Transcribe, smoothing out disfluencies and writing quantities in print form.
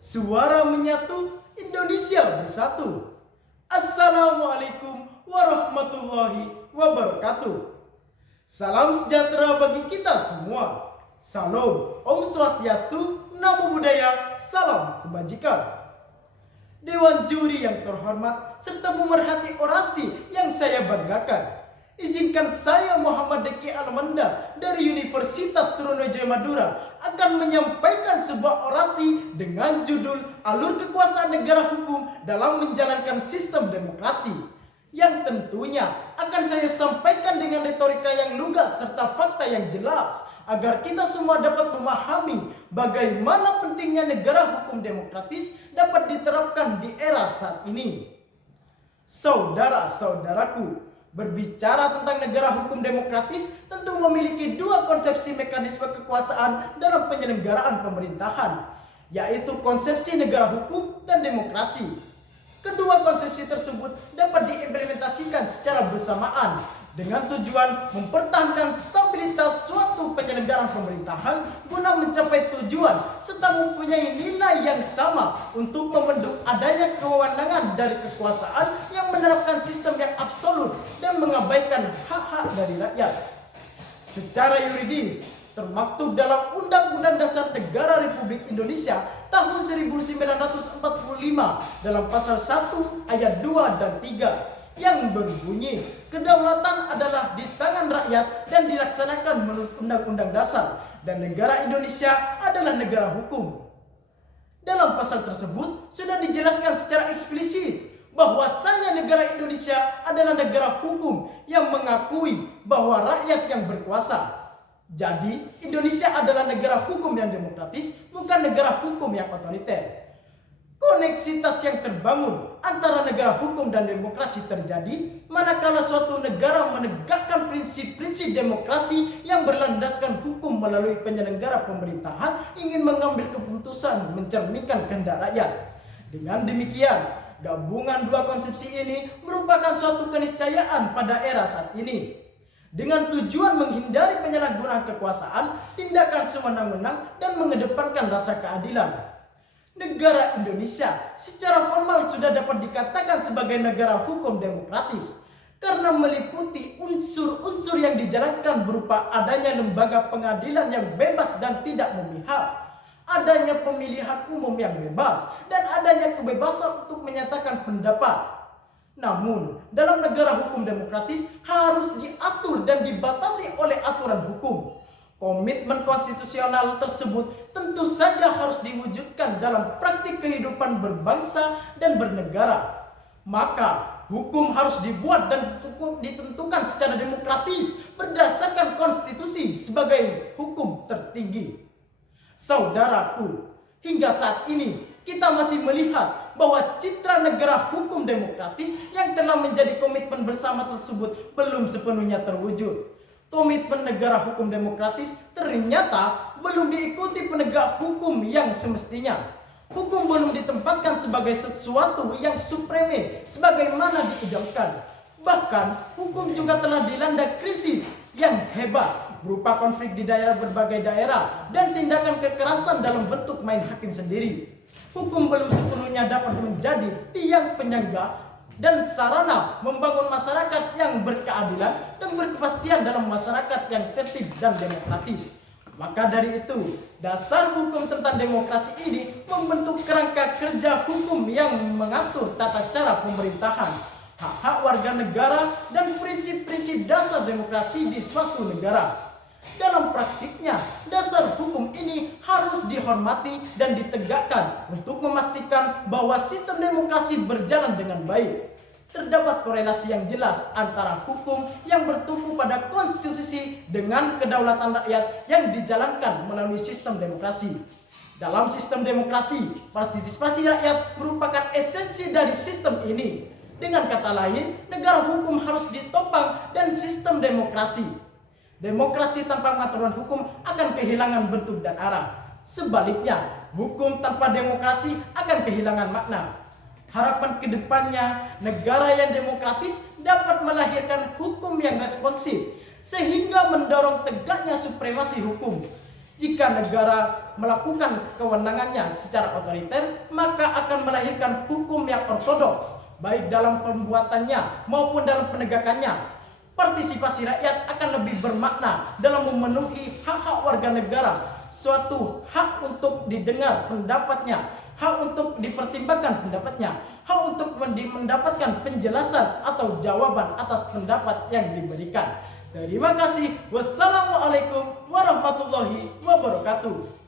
Suara menyatu, Indonesia bersatu. Assalamualaikum warahmatullahi wabarakatuh. Salam sejahtera bagi kita semua. Salam, Om Swastiastu, Namo Buddhaya, salam kebajikan. Dewan juri yang terhormat serta pemerhati orasi yang saya banggakan, izinkan saya Muhammad Deki Almanda dari Universitas Trunojoyo Madura akan menyampaikan sebuah orasi dengan judul Alur Kekuasaan Negara Hukum dalam Menjalankan Sistem Demokrasi, yang tentunya akan saya sampaikan dengan retorika yang lugas serta fakta yang jelas agar kita semua dapat memahami bagaimana pentingnya negara hukum demokratis dapat diterapkan di era saat ini. Saudara-saudaraku, berbicara tentang negara hukum demokratis tentu memiliki dua konsepsi mekanisme kekuasaan dalam penyelenggaraan pemerintahan, yaitu konsepsi negara hukum dan demokrasi. Kedua konsepsi tersebut dapat diimplementasikan secara bersamaan dengan tujuan mempertahankan stabilitas suatu penyelenggaraan pemerintahan guna mencapai tujuan serta mempunyai nilai yang sama untuk membendung adanya kewenangan dari kekuasaan yang menerapkan sistem yang absolut dan mengabaikan hak-hak dari rakyat. Secara yuridis, termaktub dalam Undang-Undang Dasar Negara Republik Indonesia tahun 1945 dalam pasal 1 ayat 2 dan 3 yang berbunyi, kedaulatan adalah di tangan rakyat dan dilaksanakan menurut Undang-Undang Dasar, dan negara Indonesia adalah negara hukum. Dalam pasal tersebut sudah dijelaskan secara eksplisit bahwasanya negara Indonesia adalah negara hukum yang mengakui bahwa rakyat yang berkuasa. Jadi, Indonesia adalah negara hukum yang demokratis, bukan negara hukum yang otoriter. Koneksitas yang terbangun antara negara hukum dan demokrasi terjadi manakala suatu negara menegakkan prinsip-prinsip demokrasi yang berlandaskan hukum melalui penyelenggara pemerintahan ingin mengambil keputusan mencerminkan kehendak rakyat. Dengan demikian, gabungan dua konsepsi ini merupakan suatu keniscayaan pada era saat ini. Dengan tujuan menghindari penyalahgunaan kekuasaan, tindakan sewenang-wenang, dan mengedepankan rasa keadilan. Negara Indonesia secara formal sudah dapat dikatakan sebagai negara hukum demokratis karena meliputi unsur-unsur yang dijalankan berupa adanya lembaga pengadilan yang bebas dan tidak memihak, adanya pemilihan umum yang bebas, dan adanya kebebasan untuk menyatakan pendapat. Namun, dalam negara hukum demokratis harus diatur dan dibatasi oleh aturan hukum. Komitmen konstitusional tersebut tentu saja harus diwujudkan dalam praktik kehidupan berbangsa dan bernegara. Maka, hukum harus dibuat dan ditentukan secara demokratis berdasarkan konstitusi sebagai hukum tertinggi. Saudaraku, hingga saat ini kita masih melihat bahwa citra negara hukum demokratis yang telah menjadi komitmen bersama tersebut belum sepenuhnya terwujud. Komitmen negara hukum demokratis ternyata belum diikuti penegak hukum yang semestinya. Hukum belum ditempatkan sebagai sesuatu yang supreme sebagaimana diidamkan. Bahkan hukum juga telah dilanda krisis yang hebat berupa konflik di berbagai daerah dan tindakan kekerasan dalam bentuk main hakim sendiri. Hukum belum sepenuhnya dapat menjadi tiang penyangga dan sarana membangun masyarakat yang berkeadilan dan berkepastian dalam masyarakat yang tertib dan demokratis. Maka dari itu, dasar hukum tentang demokrasi ini membentuk kerangka kerja hukum yang mengatur tata cara pemerintahan, hak-hak warga negara, dan prinsip-prinsip dasar demokrasi di suatu negara. Dalam praktiknya, dasar hukum ini harus dihormati dan ditegakkan untuk memastikan bahwa sistem demokrasi berjalan dengan baik. Terdapat korelasi yang jelas antara hukum yang bertumpu pada konstitusi dengan kedaulatan rakyat yang dijalankan melalui sistem demokrasi. Dalam sistem demokrasi, partisipasi rakyat merupakan esensi dari sistem ini. Dengan kata lain, negara hukum harus ditopang dan sistem demokrasi. Demokrasi tanpa pengaturan hukum akan kehilangan bentuk dan arah. Sebaliknya, hukum tanpa demokrasi akan kehilangan makna. Harapan kedepannya, negara yang demokratis dapat melahirkan hukum yang responsif, sehingga mendorong tegaknya supremasi hukum. Jika negara melakukan kewenangannya secara otoriter, maka akan melahirkan hukum yang ortodoks, baik dalam pembuatannya maupun dalam penegakannya. Partisipasi rakyat akan lebih bermakna dalam memenuhi hak-hak warga negara, suatu hak untuk didengar pendapatnya, hak untuk dipertimbangkan pendapatnya, hak untuk mendapatkan penjelasan atau jawaban atas pendapat yang diberikan. Terima kasih. Wassalamualaikum warahmatullahi wabarakatuh.